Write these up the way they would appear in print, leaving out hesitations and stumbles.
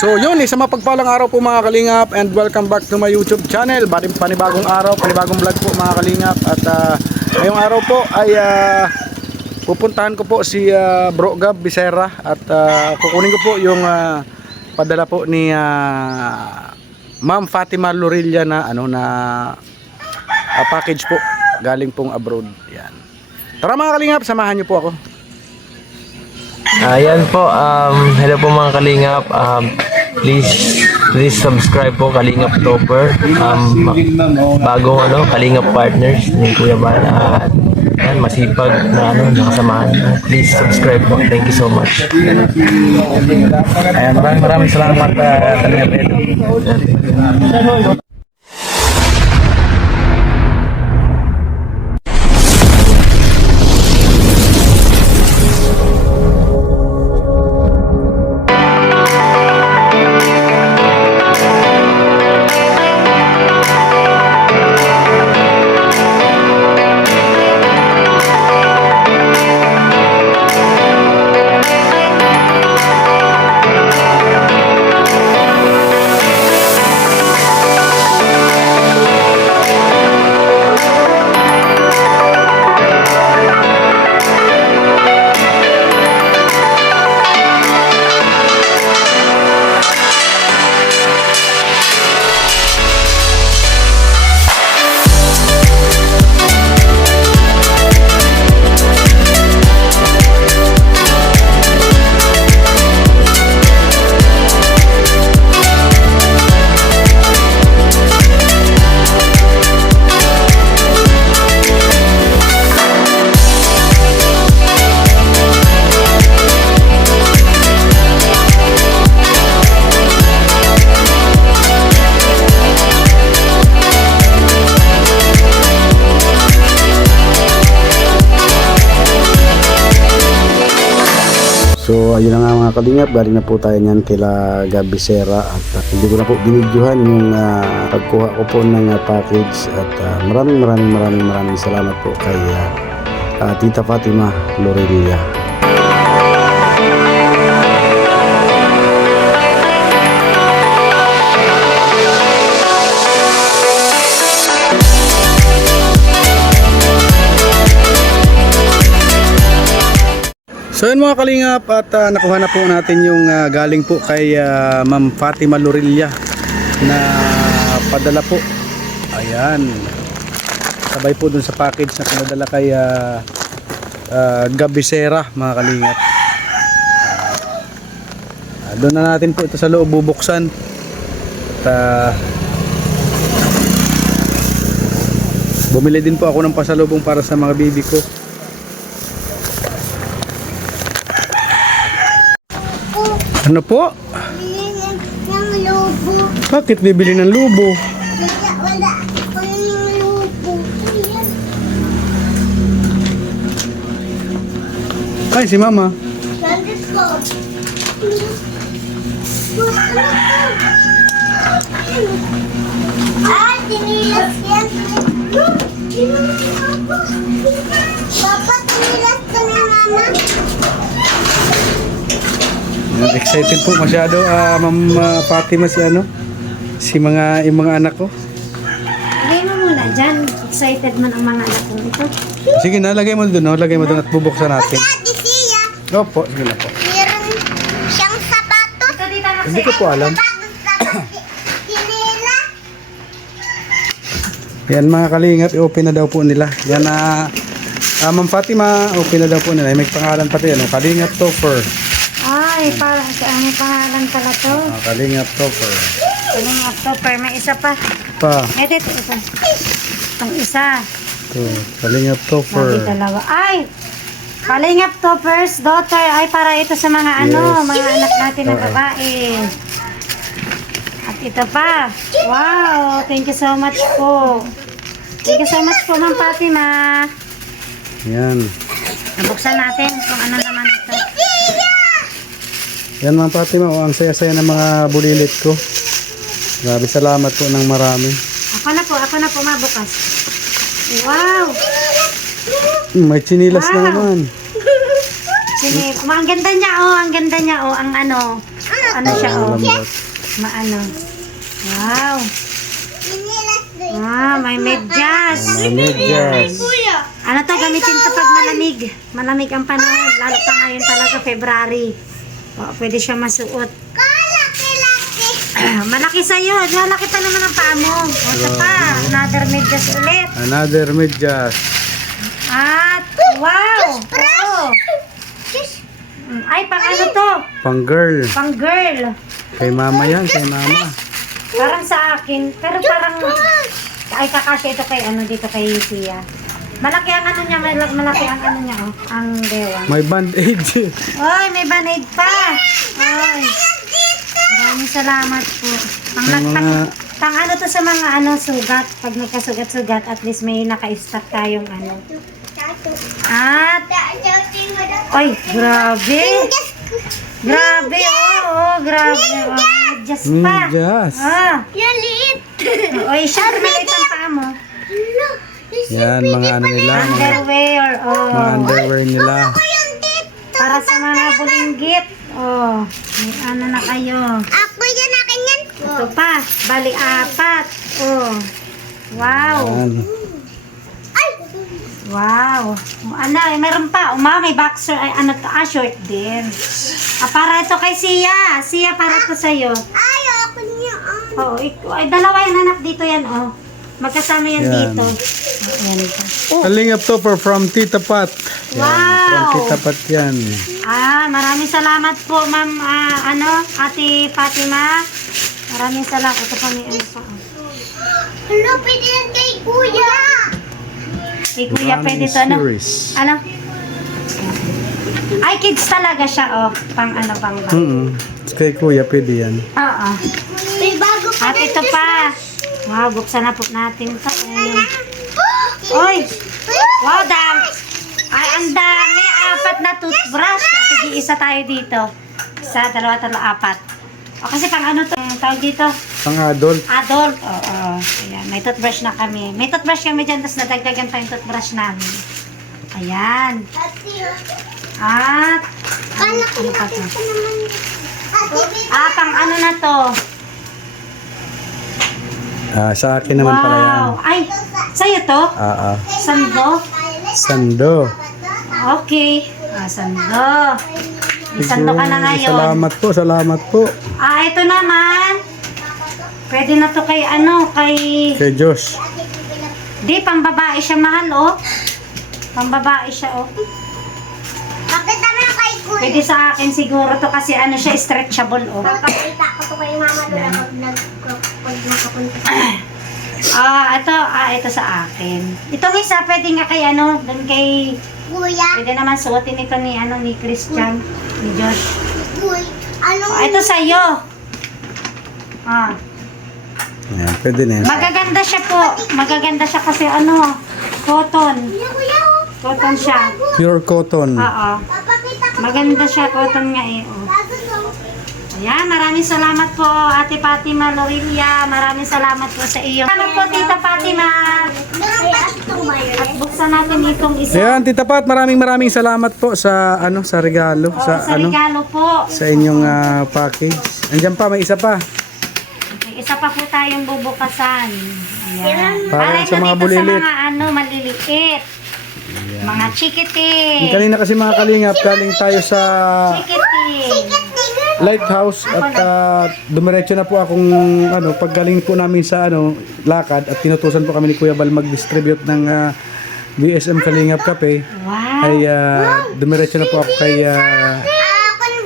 So yun, isang mapagpalang araw po mga kalingap, and welcome back to my YouTube channel. Panibagong araw, panibagong vlog po mga kalingap. At ngayong araw po ay pupuntahan ko po si Bro Gab Becerra. At kukunin ko po yung padala po ni Ma'am Fatima Lorilla na package po galing pong abroad. Yan. Tara mga kalingap, samahan niyo po ako. Ayan po, hello po mga kalingap. Please subscribe po Kalingap Topper. Bagong Kalingap Partners ni Kuya Bala. Yan, masipag na nakasamahan. Please subscribe po. Thank you so much. Ayan, maraming salamat Kalingap Edo. So ayun na nga mga kalingap, galing na po tayo niyan kila Gab Becerra. At hindi ko na po binidyohan yung pagkuha ko po ng package. At maraming salamat po kay Tita Fatima Lorilla. So yun mga kalingap, at nakuha na po natin yung galing po kay Ma'am Fatima Lorilla na padala po. Ayan, sabay po dun sa package na pinadala kay Gab Becerra mga kalingap. Doon na natin po ito sa loob bubuksan. At bumili din po ako ng pasalubong para sa mga baby ko. Ano po? Bili ng lobo. Bakit bibili ng lubo? Wala akong lobo. Ay, si Mama. Landis ko. Tinilas yan. Papa, tinilas ko na, Mama. Excited po masyado Ma'am Fatima yung mga anak ko. Lagay mo muna dyan. Excited man ang mga anak kong ito. Sige na, lagay mo doon, lagay mo doon at bubuksan natin. Ate Sia, Opo, sige na po. meron siyang sapatos. Ito dito na Hindi ko po alam. Sapatos tapos tinilas. Yan mga kalingap, i-open na daw po nila. Yan Ma'am Fatima, open na daw po nila. May pangalan pati yan. Kalingap Topper. Ay, parang may pangalan pala to. Kalingap Topper. Kalingap Topper. May isa pa. Pa. Ito. Itong isa. Ito, Kalingap Topper. Lagi dalawa. Ay! Kalingap Topper's daughter. Ay, para ito sa mga mga anak natin na babae. At ito pa. Wow! Thank you so much po. Thank you so much po, Ma'am Fatima. Yan. Nabuksan natin kung ano naman ito. Yan Ma'am Fatima, ang saya-saya ng mga bulilit ko. Grabe, salamat po ng marami. Ako na po mabukas. Wow! May chinilas na Wow. naman. Ang ganda niya ang ganda niya ang ano siya Lambot. maano. Wow! Tinilas doon. May medyas. Medyas. Ano to, gamitin to pag malamig. Malamig ang panahon, lalo pa ngayon talaga, February. Pwede siya masuot. Kalaki-laki. Malaki sa'yo, lalaki pa naman ang paa mo. Ito pa, another medyas ulit. Another medyas. At, wow! Oh. Ay, pang ano to? Pang girl. Pang girl. Kay mama yan, kay mama. Parang sa akin, pero parang, ay kakasya ito kay ano dito kay Sia. Malaki ang ano niya, malaki ang ano niya, ang dewa. May band-aid. Oy, may band-aid pa. Oy. Maraming salamat po. Pang ano to sa mga sugat. Pag may kasugat-sugat, at least may naka-stock tayong ano. At, oy, grabe. Grabe, grabe. Medyas pa. Medyas. Yan liit. Oy, syempre maliit ang paa mo. Yan, mga ano nila. Mga Underwear, underwear nila. para sa mga bulinggit. May ano na kayo. Ako yan, akin yan. Ito pa, bali 4. Wow. Yan. Wow. Meron pa. May boxer. Short din. Para ito kay Sia. Sia, para to sa'yo. Ay, ako niya. Dalawa yan anak dito yan, Magkasama yan Yan. dito. Ayan ito. Kalingap Topper from Tita Pat. Yan, Wow. from Tita Pat yan. Maraming salamat po, Ma'am, Ate Fatima. Maraming salamat. Ito pa may isa. Hello, pwede yan kay Kuya. Kay Kuya, pwede to, Series. Ano? Ay, kids talaga siya, pang pang ba? Kay Kuya, pwede yan. Oo. May bago pa At ito pa. Wow, buksan na po natin ito. Oy! Wow, ang dami. 4 na toothbrush. Sige, isa tayo dito. 1, 2, 3, 4. Kasi pang ano to? Tawag dito? Pang adult. Adult. Oo. Ayan, may toothbrush na kami. May toothbrush kami dyan, tapos nadagdagan pa yung toothbrush namin. Ayan. At, ano pa to? Pang ano na to? Sa akin naman pala yan. Wow. Ay, sa'yo to? Sando? Sando. Okay. Sando. May sando ka na ngayon. Salamat po. Ito naman. Pwede na to kay Kay Josh. Di, pang babae siya mahal, Pang babae siya, Bakit naman kay Kuya? Pwede sa akin siguro to kasi siya stretchable, Papakita ko to kay Mama doon pag nakapunta. Ito sa akin. Itong isa, pwede nga kay doon kay, Kuya. pwede naman suotin ito ni Christian, ni Josh. Kuya. Anong Ito sa'yo. Yan, pwede na yan. Magaganda siya po. Magaganda siya kasi cotton. Kuya? Cotton siya. Pure cotton. Oo. Papakita ko. Maganda siya, cotton nga Ayan, maraming salamat po Ate Fatima Lorelia. Maraming salamat po sa iyo. Salamat po Tita Fatima. At buksan natin itong isa. Ayan, Tita Pat, maraming salamat po sa sa regalo, Sa regalo po. sa inyong package. Andiyan pa, may isa pa. May isa pa po tayong bubukasan. Ayan. Para sa ito mga dito bulilit. sa mga maliliit. Mga chikiting. Kanina kasi mga kalingap, galing tayo sa Chikiting. lighthouse at dumiretso na po akong paggaling po namin sa lakad at tinutusan po kami ni Kuya Bal mag-distribute ng BSM Kalingap Cafe. Wow. Ay dumiretso na po ako kay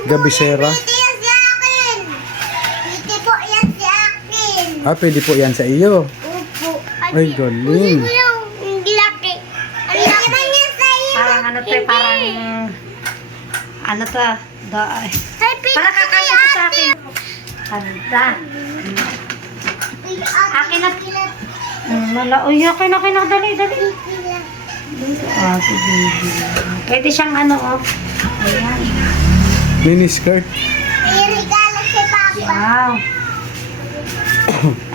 Gabisera. Pwede po yan si akin. Pwede po yan sa iyo. Opo. Ay, galing. Hindi laki. Ang laki man yan sa iyo. Parang ano to, Ay, para kakaya to sa akin. Kanta. Akin na. Uy, akin na, dali. Ate baby. Pwede siyang oh. Ayan. Mini skirt. May regalo si Papa. Wow.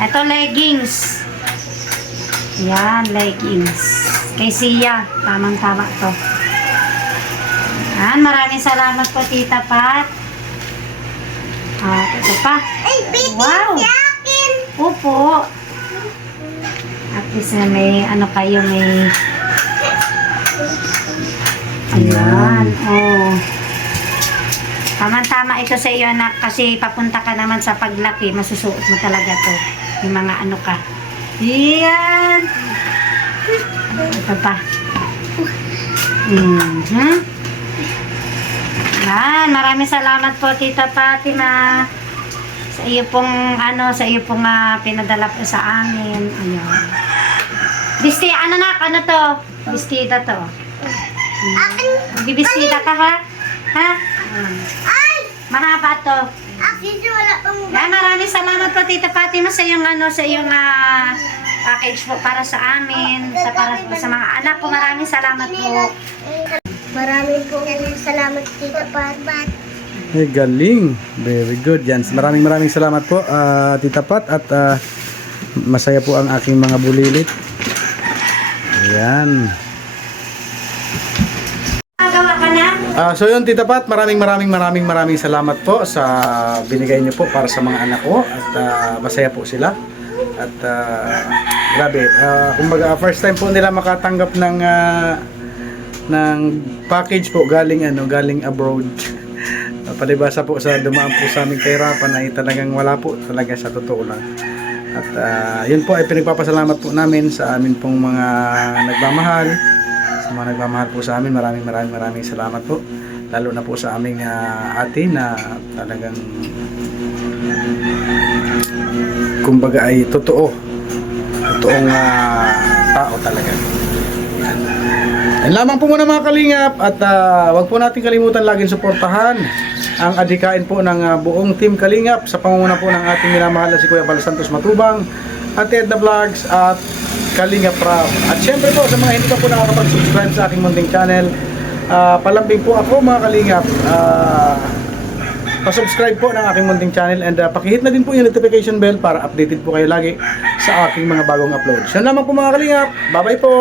Ito leggings. Yan, leggings. Kay Sia, tamang-tama to. Yan, maraming salamat po Tita Pat. Ito pa. Ay, pwede Wow. si akin. Opo. At least na may kayo, may... Ayan, oh. Tama-tama ito sa iyo, anak, kasi papunta ka naman sa paglaki, masusuot mo talaga to. Yung mga ka. Yan. Ito pa. Yan, maraming salamat po Tita Fatima. Sa iyo pong pinadala po sa amin. Ayun. Ano to? Bistida to. Bibistida ka ha? Ha? Ay, Mahaba to. akin wala pang Yan, maraming salamat po Tita Fatima sa iyong package po para sa amin, para po sa mga anak ko. Maraming salamat po. Maraming po salamat Tita Pat. Ay, galing. Very good. Yan. Maraming salamat po, Tita Pat. At masaya po ang aking mga bulilit. Ayan. Magawa ka na? So yun, Tita Pat, maraming salamat po sa binigay niyo po para sa mga anak ko. At masaya po sila. At grabe. Kumbaga, first time po nila makatanggap ng package po galing abroad. Palibasa po sa dumaan po sa aming kahirapan ay talagang wala po talaga sa totoo lang. At yun po ay pinagpapasalamat po namin sa amin pong mga nagmamahal. Sa mga nagmamahal po sa amin, maraming salamat po. Lalo na po sa aming ate na talagang kumbaga ay totoong tao talaga. Yan lamang po muna mga kalingap at wag po natin kalimutan laging suportahan ang adhikain po ng buong team Kalingap sa pangunguna po ng ating minamahal na si Kuya Bal Santos Matubang, Ate Edna Vlogs at Kalingap Rap. At syempre po sa mga hindi pa po nakakapag-subscribe sa aking munting channel, palambing po ako mga Kalingap, pa-subscribe po ng aking munting channel and pakihit na din po yung notification bell para updated po kayo lagi sa aking mga bagong uploads. Yan lamang po mga Kalingap. Bye bye po!